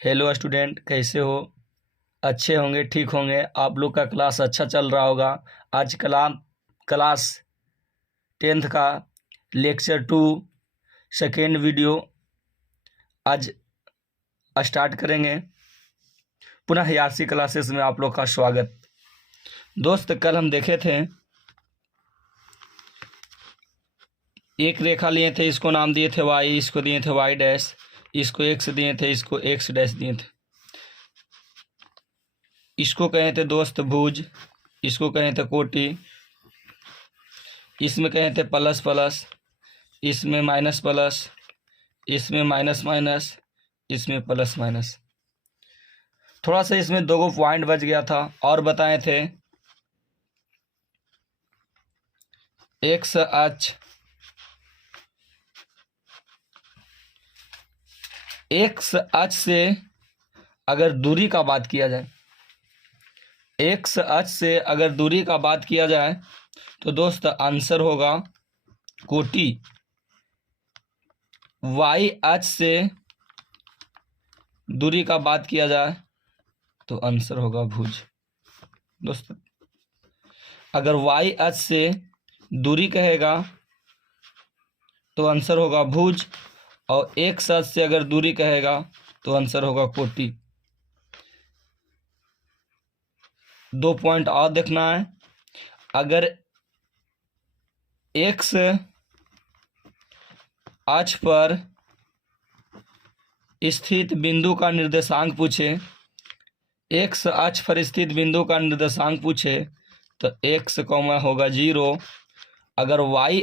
Hello student, कैसे हो? अच्छे होंगे, ठीक होंगे। आप लोग का क्लास अच्छा चल रहा होगा। आज क्लास 10th का लेक्चर 2 सेकेंड वीडियो आज स्टार्ट करेंगे। पुनः यासी क्लासेस में आप लोग का स्वागत। दोस्त, कल हम देखे थे, एक रेखा लिए थे, इसको नाम दिए थे वाई, इसको दिए थे वाई डैश, इसको एक्स दिए थे, इसको एक्स डैश दिए थे। इसको कहे थे दोस्त भुज, इसको कहे थे कोटि, इसमें कहे थे प्लस प्लस, इसमें माइनस प्लस, इसमें माइनस माइनस, इसमें प्लस माइनस। थोड़ा सा इसमें दो पॉइंट बच गया था और बताए थे एक्स अक्ष, एक्स अक्ष से अगर दूरी का बात किया जाए, एक्स अक्ष से अगर दूरी का बात किया जाए तो दोस्त आंसर होगा कोटि। वाई अक्ष से दूरी का बात किया जाए तो आंसर होगा भुज। दोस्त, अगर वाई अक्ष से दूरी कहेगा तो आंसर होगा भुज, और एक्स अक्ष से अगर दूरी कहेगा तो आंसर होगा कोटि। 2 पॉइंट और देखना है। अगर एक्स अक्ष पर स्थित बिंदु का निर्देशांक पूछे, एक्स अक्ष पर स्थित बिंदु का निर्देशांक पूछे तो एक्स कॉमा होगा 0। अगर वाई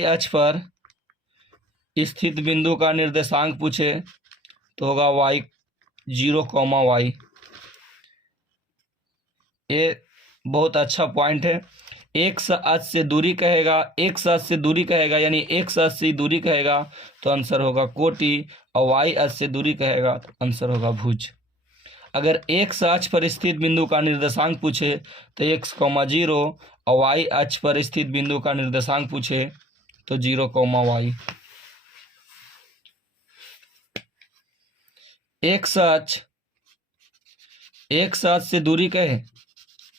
अक्ष पर स्थित बिंदु का निर्देशांक पूछे तो होगा वाई 0 कॉमा वाई। ये बहुत अच्छा पॉइंट है। एक्स अक्ष से दूरी कहेगा, एक्स अक्ष से दूरी कहेगा यानी एक्स अक्ष से दूरी कहेगा तो आंसर होगा कोटि, और वाई अक्ष से दूरी कहेगा तो आंसर होगा भुज। अगर एक्स अक्ष पर स्थित बिंदु का निर्देशांक पूछे तो एक्स कॉमा 0, और वाई अक्ष पर स्थित बिंदु का निर्देशांक पूछे तो 0 कॉमा वाई। एक्स अक्ष से दूरी कहे,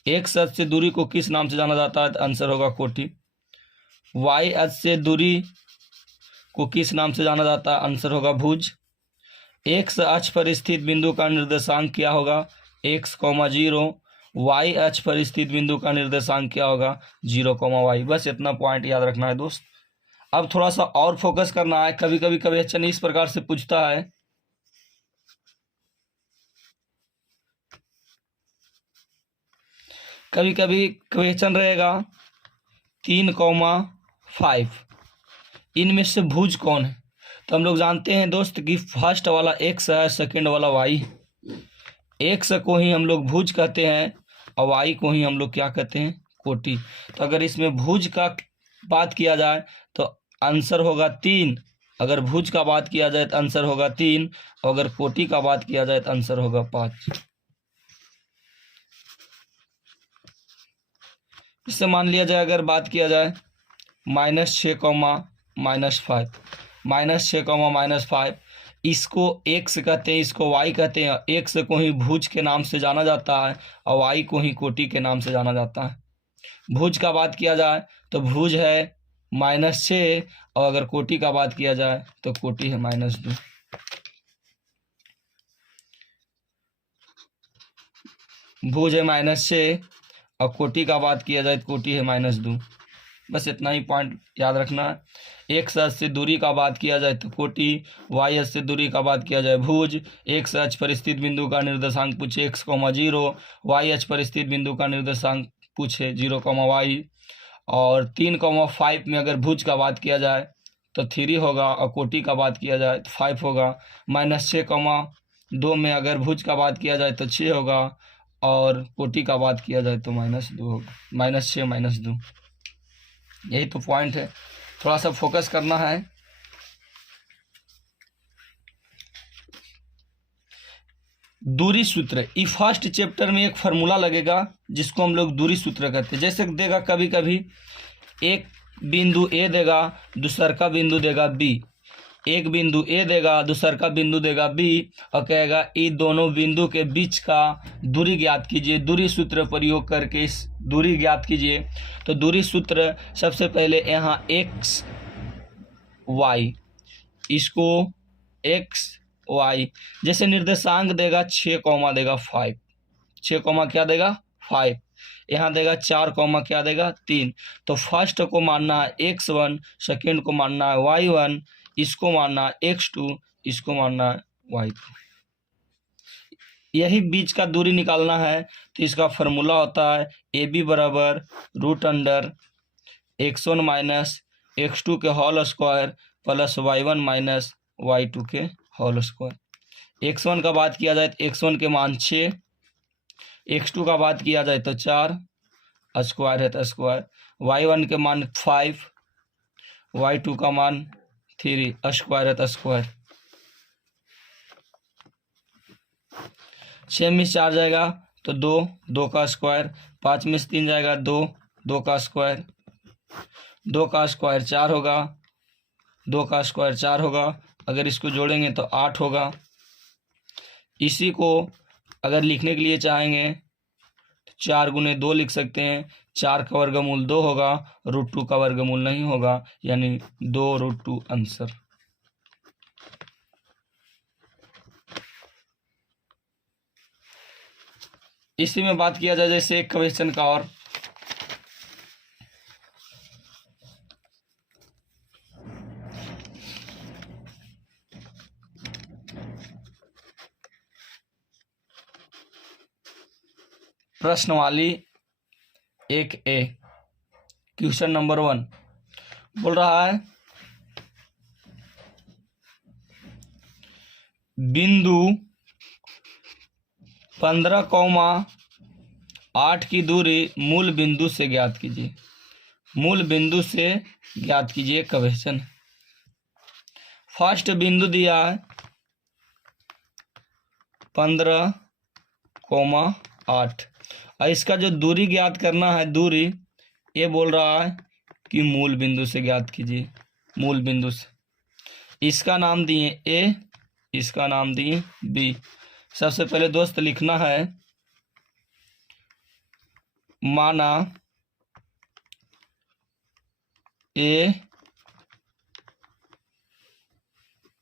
एक्स अक्ष से दूरी को किस नाम से जाना जाता है? आंसर होगा कोटि। वाई अक्ष से दूरी को किस नाम से जाना जाता है? आंसर होगा भुज। एक्स अक्ष पर स्थित बिंदु का निर्देशांक क्या होगा? X comma 0। वाई अक्ष पर स्थित बिंदु का निर्देशांक क्या होगा? 0 कॉमा वाई। बस इतना पॉइंट याद रखना है दोस्त। अब थोड़ा सा और फोकस करना है। कभी कभी क्वेश्चन इस प्रकार से पूछता है, कभी कभी क्वेश्चन रहेगा 3,5, इनमें से भुज कौन है? तो हम लोग जानते हैं दोस्त कि फर्स्ट वाला एक्स है, सेकेंड वाला वाई। एक्स को ही हम लोग भुज कहते हैं और वाई को ही हम लोग क्या कहते हैं? कोटि। तो अगर इसमें भुज का बात किया जाए तो आंसर होगा 3। अगर भुज का बात किया जाए तो आंसर होगा 3, और अगर कोटि का बात किया जाए तो आंसर होगा 5। इससे मान लिया जाए, अगर बात किया जाए -6, -5, -6, -5, इसको एक्स कहते हैं, इसको वाई कहते हैं। एक्स को ही भुज के नाम से जाना जाता है और वाई को ही कोटि के नाम से जाना जाता है। भुज का बात किया जाए तो भुज है -6, और अगर कोटि का बात किया जाए तो कोटि है -2। भुज है -6 और कोटि का बात किया जाए तो कोटि है -2। बस इतना ही पॉइंट याद रखना है। एक्स अक्ष से दूरी का बात किया जाए तो कोटि, वाई अक्ष से दूरी का बात किया जाए भुज। एक्स अक्ष पर स्थित बिंदु का निर्देशांक पूछे एक्स कॉमा 0, वाई अक्ष पर स्थित बिंदु का निर्देशांक पूछे 0 कॉमा वाई। और 3,5 में अगर भुज का बात किया जाए तो 3 होगा, और कोटि का बात किया जाए तो 5 होगा। -6,2 में अगर भुज का बात किया जाए तो 6 होगा, और कोटि का बात किया जाए तो -2 होगा। -6 -2, यही तो पॉइंट है। थोड़ा सा फोकस करना है। दूरी सूत्र, ई फर्स्ट चैप्टर में एक फार्मूला लगेगा जिसको हम लोग दूरी सूत्र कहते हैं। जैसे देगा कभी कभी एक बिंदु ए देगा, दूसर का बिंदु देगा बी, एक बिंदु ए देगा, दूसर का बिंदु देगा बी, और कहेगा इन दोनों बिंदु के बीच का दूरी ज्ञात कीजिए। दूरी सूत्र प्रयोग करके इस दूरी ज्ञात कीजिए। तो दूरी सूत्र सबसे पहले यहाँ एक्स वाई, इसको एक्स वाई, जैसे निर्देशांक देगा 6 कॉमा देगा 5, 6 कॉमा क्या देगा 5, यहाँ देगा 4 कॉमा क्या देगा 3। तो फर्स्ट को मानना है x1, सेकेंड को मानना है y1, इसको मानना है x2, इसको मानना है y2। यही बीच का दूरी निकालना है। तो इसका फॉर्मूला होता है ए बी बराबर √x1 माइनस x2 के whole square plus y1 minus y2 के होल स्क्वायर। x1 का बात किया जाए तो x1 के मान 6, x2 का बात किया जाए तो 4, स्क्वायर है तो स्क्वायर, y1 के मान 5, y2 का मान 3, स्क्वायर है तो स्क्वायर। 6 में 4 जाएगा तो 2, 2 का स्क्वायर, 5 में 3 जाएगा 2, 2 का स्क्वायर, 2 का स्क्वायर 4 होगा, 2 का स्क्वायर 4 होगा। अगर इसको जोड़ेंगे तो 8 होगा। इसी को अगर लिखने के लिए चाहेंगे तो 4 गुने 2 लिख सकते हैं। 4 का वर्गमूल 2 होगा, √2 का वर्गमूल नहीं होगा, यानी 2√2 आंसर। इसी में बात किया जाए जैसे एक क्वेश्चन का और, प्रश्नवाली 1A क्वेश्चन नंबर 1 बोल रहा है बिंदु 15,8 की दूरी मूल बिंदु से ज्ञात कीजिए। मूल बिंदु से ज्ञात कीजिए क्वेश्चन। फर्स्ट बिंदु दिया है 15,8 और इसका जो दूरी ज्ञात करना है, दूरी ये बोल रहा है कि मूल बिंदु से ज्ञात कीजिए। मूल बिंदु से, इसका नाम दिए ए, इसका नाम दिए बी। सबसे पहले दोस्त लिखना है माना ए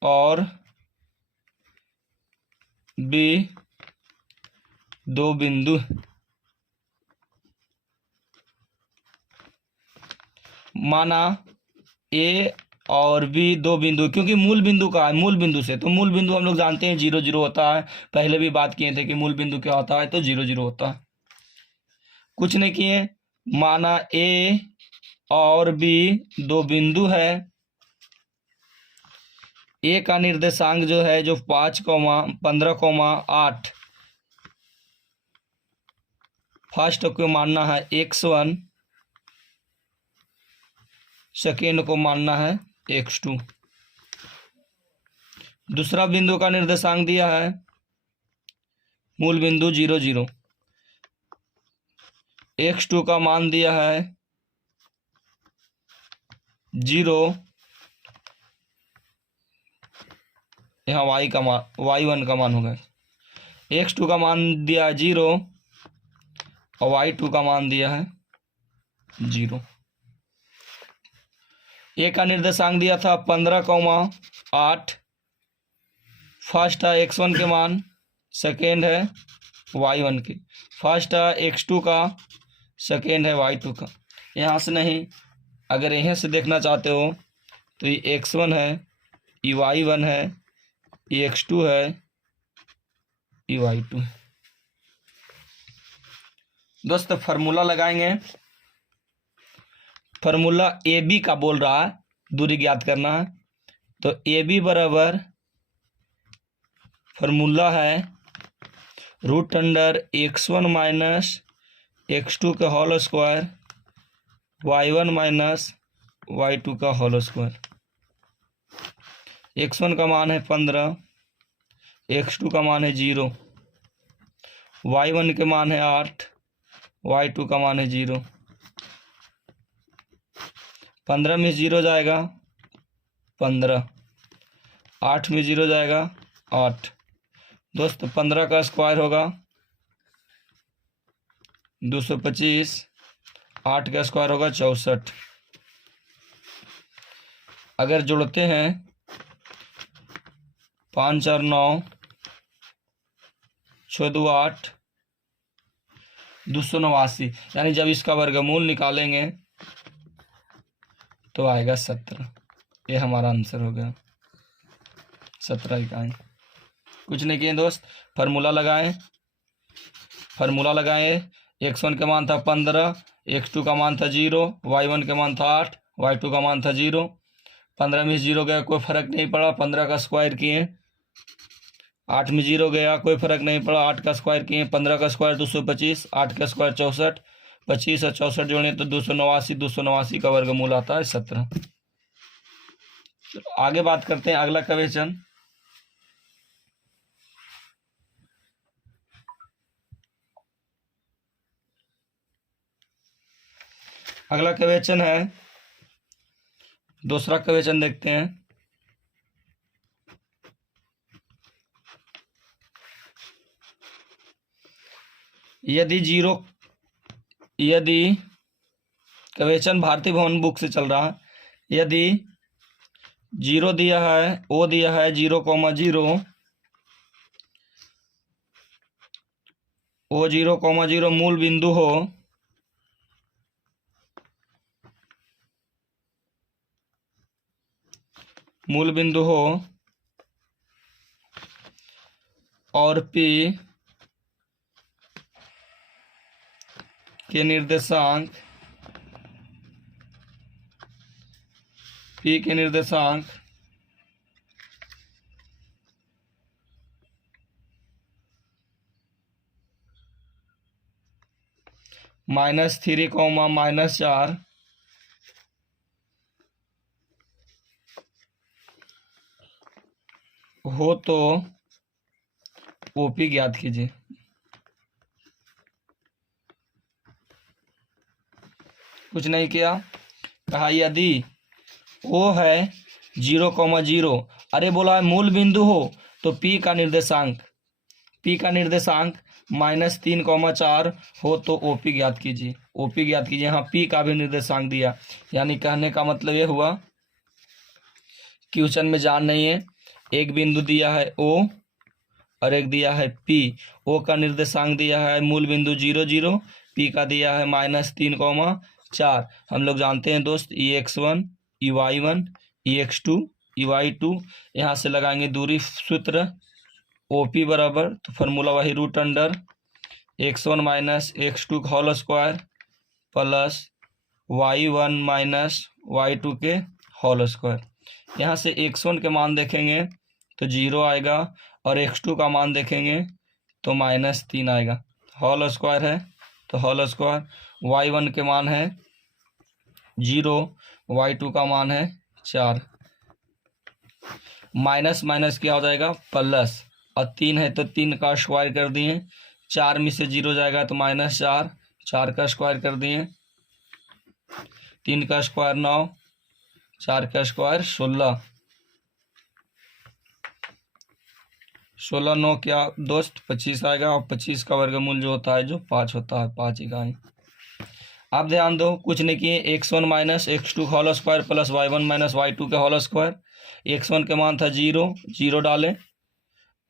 और बी दो बिंदु, माना ए और बी दो बिंदु, क्योंकि मूल बिंदु का है, मूल बिंदु से, तो मूल बिंदु हम लोग जानते हैं 0 0 होता है। पहले भी बात किए थे कि मूल बिंदु क्या होता है, तो 0 0 होता है। कुछ नहीं किए, माना ए और बी दो बिंदु है। ए का निर्देशांक जो है जो 15,8, फर्स्ट को मानना है x1, सेकेंड को मानना है x2। दूसरा बिंदु का निर्देशांक दिया है मूल बिंदु 0 0, x2 का मान दिया है 0, यहाँ y का मान y1 का मान होगा, x2 का मान दिया है 0 और y2 का मान दिया है 0। ए का निर्देशांक दिया था 15,8, फर्स्ट है x1 के मान, सेकेंड है y1 के, फर्स्ट है x2 का, सेकेंड है y2 का। यहाँ से नहीं, अगर यहाँ से देखना चाहते हो तो ये x1 है, ये y1 है, ये x2 है, ये y2 है। दोस्त फार्मूला लगाएंगे। फार्मूला ए बी का बोल रहा है, दूरी ज्ञात करना है, तो ए बी बराबर फार्मूला है √x1 माइनस x2 का whole square, y1 minus y2 का होल स्क्वायर। x1 का मान है 15, x2 का मान है 0, y1 के मान है 8, y2 का मान है 0। 15 में 0 जाएगा 15, 8 में 0 जाएगा 8। दोस्त 15 का स्क्वायर होगा 225, 8 का स्क्वायर होगा 64। अगर जोड़ते हैं 5 4 9, 6 2 8, 289, यानी जब इसका वर्गमूल निकालेंगे तो आएगा 17। ये हमारा आंसर हो गया 17 इकाई। कुछ नहीं किए दोस्त, फार्मूला लगाएं। x1 का मान था 15, x2 का मान था 0, y1 का मान था 8, y2 का मान था 0। 15 में 0 गया, कोई फर्क नहीं पड़ा। 15 का स्क्वायर किए, 8 में 0 गया, कोई फर्क नहीं पड़ा। 8 का स्क्वायर किए, 15 का स्क्वायर 225, 8 का स्क्वायर 64, 25 और 64 जोड़े तो 289। 289 का वर्गमूल आता है 17। आगे बात करते हैं अगला क्वेश्चन। अगला क्वेश्चन है, दूसरा क्वेश्चन देखते हैं। यदि क्वेश्चन भारतीय भवन बुक से चल रहा है। यदि 0 दिया है, ओ दिया है 0,0, ओ 0,0 मूल बिंदु हो, और P के निर्देशांक -3, -4 हो तो OP ज्ञात कीजिए। कुछ नहीं किया, कहा यदि O है 0,0, अरे बोला है मूल बिंदु हो तो P का निर्देशांक -3,4 हो तो OP ज्ञात कीजिए। OP ज्ञात कीजिए। हाँ, P का भी निर्देशांक दिया, यानी कहने का मतलब ये हुआ क्वेश्चन में जान नहीं है। एक बिंदु दिया है O और एक दिया है P। O का निर्देशांक दिया है मूल बिंदु 0 0, P का दिया है -3,4। हम लोग जानते हैं दोस्त EX1 EY1 EX2 EY2। यहाँ से लगाएंगे दूरी सूत्र OP बराबर, तो फार्मूला वही √x1 - x2 का whole square plus y1 - y2 के होल स्क्वायर। यहाँ से x1 के मान देखेंगे तो 0 आएगा और x2 का मान देखेंगे तो -3 आएगा। होल स्क्वायर है तो होल स्क्वायर। y1 के मान है 0, y2 का मान है 4। माइनस माइनस क्या हो जाएगा प्लस, और 3 है तो 3 का स्क्वायर कर दिए। 4 में से 0 जाएगा तो -4, 4 का स्क्वायर कर दिए। 3 का स्क्वायर 9, 4 का स्क्वायर 16। 16 9 क्या दोस्त 25 आएगा, और 25 का वर्गमूल जो होता है 5 होता है, 5 इकाई। आप ध्यान दो, कुछ नहीं किए। x1 - x2 का whole square plus y1 - y2 का होल स्क्वायर। x1 का मान था 0, 0 डालें।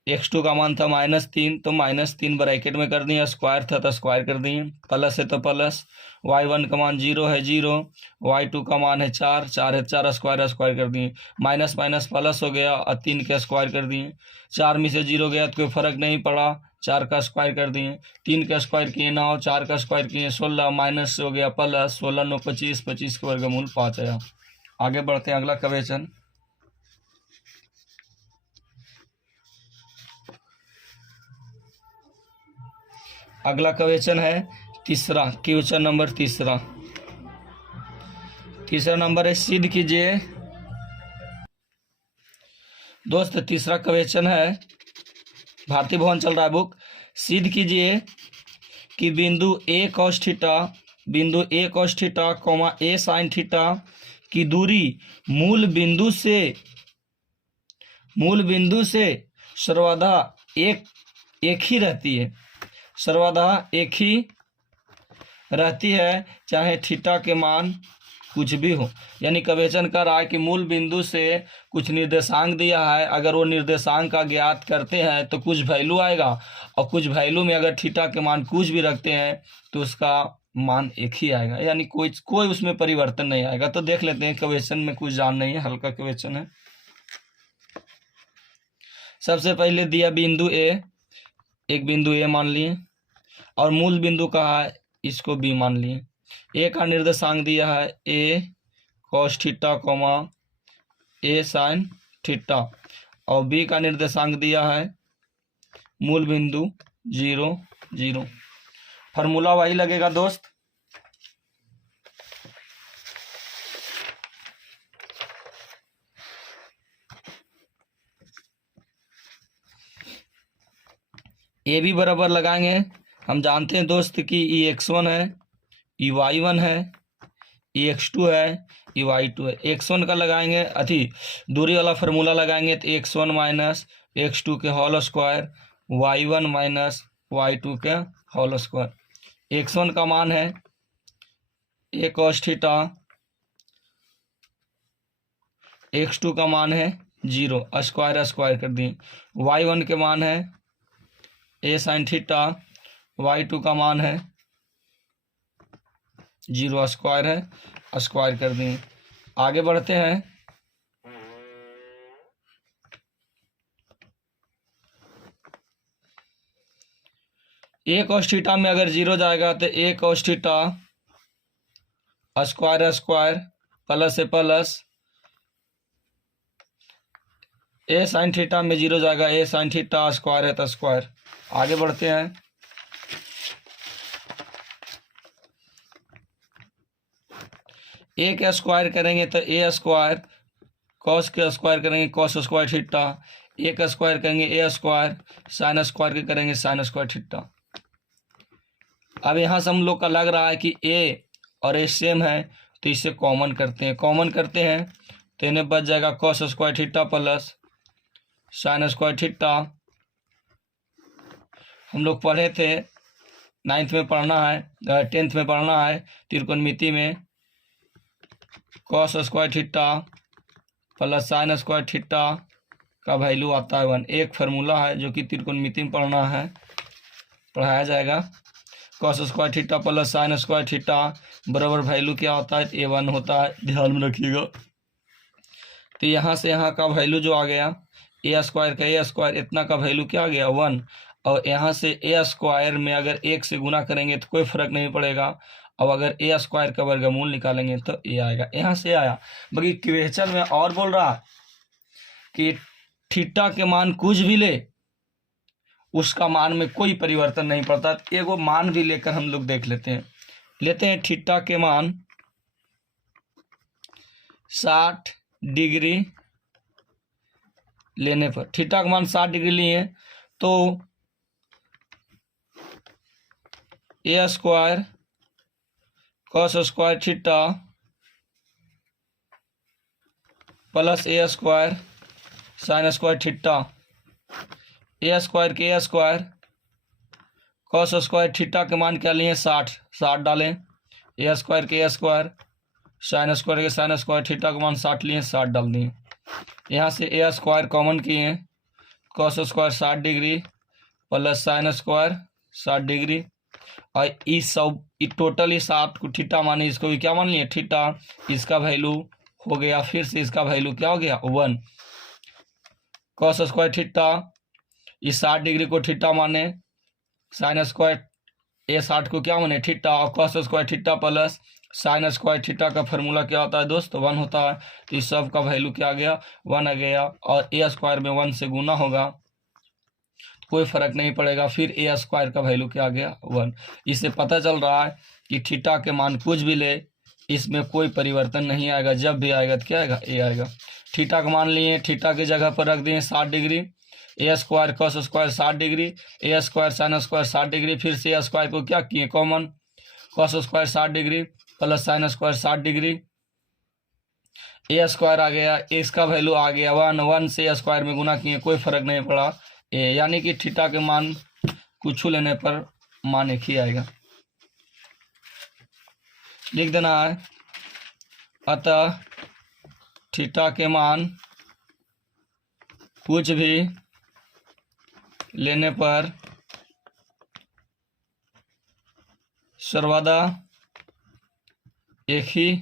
x2 का मान था -3, तो -3 ब्रैकेट में कर दिए। स्क्वायर था तो स्क्वायर कर दिए, प्लस है तो प्लस। y1 का मान 0 है 0, y2 का मान है 4, 4 है 4 स्क्वायर कर दिए। माइनस माइनस प्लस हो गया और 3 का स्क्वायर कर दिए। 4 में से 0 गया तो कोई फर्क नहीं पड़ा, 4 का स्क्वायर कर दिए। 3 का स्क्वायर किए 9, 4 का स्क्वायर किए 16, माइनस हो गया प्लस। 16 9 25, 25 के वर्गमूल 5 आया। आगे बढ़ते हैं अगला क्वेश्चन। अगला क्वेश्चन है तीसरा, क्वेश्चन नंबर तीसरा नंबर है सिद्ध कीजिए। दोस्त तीसरा क्वेश्चन है, भारतीय भवन चल रहा है बुक। सिद्ध कीजिए कि बिंदु A cos theta A sin theta की दूरी मूल बिंदु से मूल बिंदु से सर्वदा एक एक ही रहती है, सर्वदा एक ही रहती है, चाहे थीटा के मान कुछ भी हो। यानी क्वेश्चन कर रहा है कि मूल बिंदु से कुछ निर्देशांक दिया है, अगर वो निर्देशांक का ज्ञात करते हैं तो कुछ वैल्यू आएगा, और कुछ वैल्यू में अगर थीटा के मान कुछ भी रखते हैं तो उसका मान एक ही आएगा, यानी कोई उसमें परिवर्तन नहीं आएगा। तो देख लेते हैं, क्वेश्चन में कुछ जान नहीं है, हल्का क्वेश्चन है। सबसे पहले दिया बिंदु ए, एक बिंदु ए मान लिए, और मूल बिंदु कहा है इसको बी मान लिए। ए का निर्देशांक दिया है ए कॉस थीटा कॉमा ए साइन थीटा, और बी का निर्देशांक दिया है मूल बिंदु 0 0। फार्मूला वही लगेगा दोस्त। ए भी बराबर लगाएंगे। हम जानते हैं दोस्त कि ई x1 है, ई y1 है, ई x2 है, ई y2 है। x1 का लगाएंगे, दूरी वाला फार्मूला लगाएंगे तो x1 माइनस x2 के whole square, y1 minus y2 के होल स्क्वायर। x1 का मान है ए कॉस थीटा, x2 का मान है 0, स्क्वायर स्क्वायर कर दिए। y1 के मान है ए साइन थीटा, y2 का मान है 0, स्क्वायर है, स्क्वायर कर दिए। आगे बढ़ते हैं। ए कॉस थीटा में अगर 0 जाएगा तो a cos theta square square plus से प्लस, ए साइन थीटा में 0 जाएगा, ए साइन थीटा स्क्वायर है तो स्क्वायर। आगे बढ़ते हैं। ए का स्क्वायर करेंगे तो ए स्क्वायर, कॉस के स्क्वायर करेंगे कॉस स्क्वायर थीटा, ए का स्क्वायर करेंगे ए स्क्वायर, साइन स्क्वायर के करेंगे साइन स्क्वायर थीटा। अब यहाँ से हम लोग का लग रहा है कि ए और ए सेम है, तो इसे कॉमन करते हैं। तो इन्हें बच जाएगा cos square theta plus sine square theta. हम लोग पढ़े थे, 9th में पढ़ना है, 10th में पढ़ना है, त्रिकोणमिति में cos square theta plus sine square theta का वैल्यू आता है 1। एक फार्मूला है जो कि त्रिकोणमिति में पढ़ना है, पढ़ाया जाएगा। Cos square theta plus sine square theta बराबर वैल्यू क्या होता है, A1 होता है, ध्यान में रखिएगा। तो यहाँ से यहाँ का वैल्यू जो आ गया ए स्क्वायर का ए स्क्वायर, इतना का वैल्यू क्या आ गया 1। और यहाँ से ए स्क्वायर में अगर 1 से गुना करेंगे तो कोई फर्क नहीं पड़ेगा। अब अगर ए स्क्वायर का वर्गमूल निकालेंगे तो ए आएगा, यहाँ से आया। बाकी क्वेश्चन में और बोल रहा कि थीटा के मान कुछ भी ले, उसका मान में कोई परिवर्तन नहीं पड़ता। एगो मान भी लेकर हम लोग देख लेते हैं। थीटा के मान 60 डिग्री लेने पर, थीटा का मान 60 डिग्री लिए तो a square cos square theta plus a square sine square theta, a square के a square cos square theta के मान क्या लिए 60 डालें, ए स्क्वायर के ए स्क्वायर साइन स्क्वायर के साइन स्क्वायर थीटा का मान 60 लिए, 60 डाल दिए। यहाँ से ए स्क्वायर कॉमन किए, cos square 60 degree plus sine square 60 degree, और इस टोटल ही 60 को थीटा माने, इसको भी क्या मान लिए थीटा। इसका वैल्यू हो गया, फिर से इसका वैल्यू क्या हो गया 1। कॉस स्क्वायर थीटा, इस 60 डिग्री को थीटा माने, साइन स्क्वायर ए 60 को क्या माने थीटा, और cos square theta plus sine square theta का फार्मूला क्या होता है दोस्त 1 होता है। तो इस सब का वैल्यू क्या आ गया 1 आ गया, और ए स्क्वायर में 1 से गुना होगा तो कोई फर्क नहीं पड़ेगा, फिर ए स्क्वायर का वैल्यू क्या आ गया 1। इससे पता चल रहा है कि थीटा के मान कुछ भी ले, इसमें कोई परिवर्तन नहीं आएगा, जब भी आएगा तो क्या आएगा ए आएगा। थीटा का मान लिए, थीटा की जगह पर रख दिए 60 degree, a square cos square 60 degree, a square sine square 60 degree, फिर से ए स्क्वायर को क्या किए common, cos square 60 degree plus sine square 60 degree, a square आ गया, इसका वैल्यू आ गया 1, 1 से ए स्क्वायर में गुना किए, कोई फर्क नहीं पड़ा ए, यानी कि थीटा के मान कुछ लेने पर मान एक ही आएगा। लिख देना है, अतः थीटा के मान कुछ भी लेने पर सर्वदा एक ही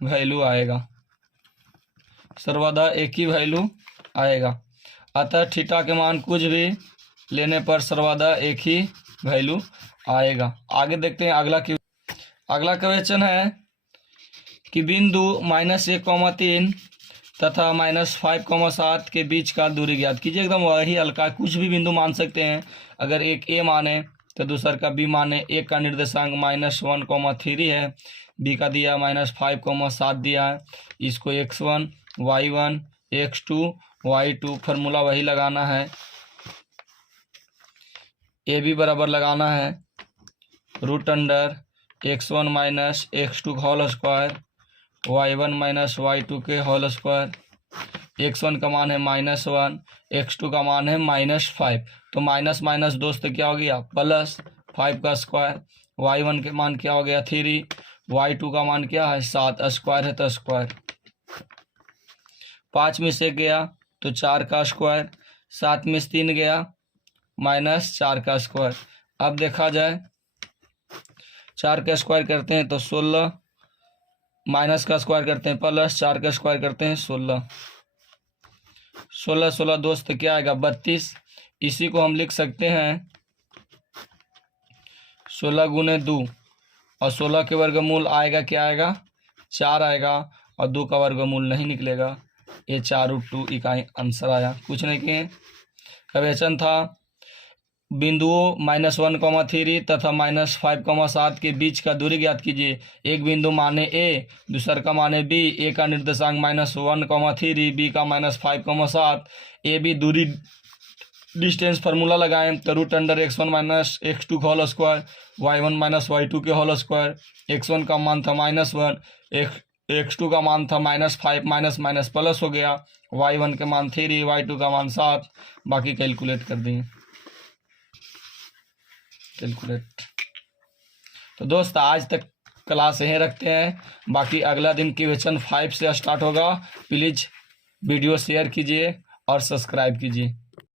वैल्यू आएगा, सर्वदा एक ही वैल्यू आएगा। अतः थीटा के मान कुछ भी लेने पर सर्वदा एक ही वैल्यू आएगा। आगे देखते हैं अगला क्वेश्चन है कि बिंदु -1,3 तथा -5,7 के बीच का दूरी ज्ञात कीजिए। एकदम वही हल्का, कुछ भी बिंदु मान सकते हैं। अगर एक ए माने तो दूसर का बी माने। एक का निर्देशांक -1,3 है, बी का दिया -5,7 दिया है। इसको x1 y1 x2 y2 formula वही लगाना है। ए बी बराबर लगाना है √x1 माइनस x2 का whole square y1 minus y2 के होल स्क्वायर। x1 का मान है -1, x2 का मान है -5, तो माइनस माइनस दोस्त क्या हो गया +5 का स्क्वायर। y1 के मान क्या हो गया 3, y2 का मान क्या है 7, स्क्वायर है तो स्क्वायर। 5 में से गया तो 4 का स्क्वायर, 7 में से 3 गया -4 का स्क्वायर। अब देखा जाए 4 का स्क्वायर करते हैं तो 16, माइनस का स्क्वायर करते हैं +4 का स्क्वायर करते हैं 16, 16 16 दोस्त क्या आएगा 32। इसी को हम लिख सकते हैं 16 गुने 2, और 16 के वर्गमूल आएगा क्या आएगा 4 आएगा, और 2 का वर्गमूल नहीं निकलेगा। ये 4√2 इकाई आंसर आया। कुछ नहीं किए। क्वेश्चन था बिंदुओं -1,3 तथा -5,7 के बीच का दूरी ज्ञात कीजिए। एक बिंदु माने ए, दूसर का माने बी, ए का निर्देशांक -1,3, बी का -5,7। ए बी दूरी डिस्टेंस फार्मूला लगाएं तो √x1 माइनस x2 का whole square y1 minus y2 के होल स्क्वायर। x1 का मान था -1, x2 का मान था -5, माइनस माइनस प्लस हो गया, y1 के मान 3, y2 का मान 7। बाकी कैलकुलेट कर देंगे, कैलकुलेट। तो दोस्त आज तक क्लास यहीं रखते हैं, बाकी अगला दिन क्वेश्चन 5 से स्टार्ट होगा। प्लीज़ वीडियो शेयर कीजिए और सब्सक्राइब कीजिए।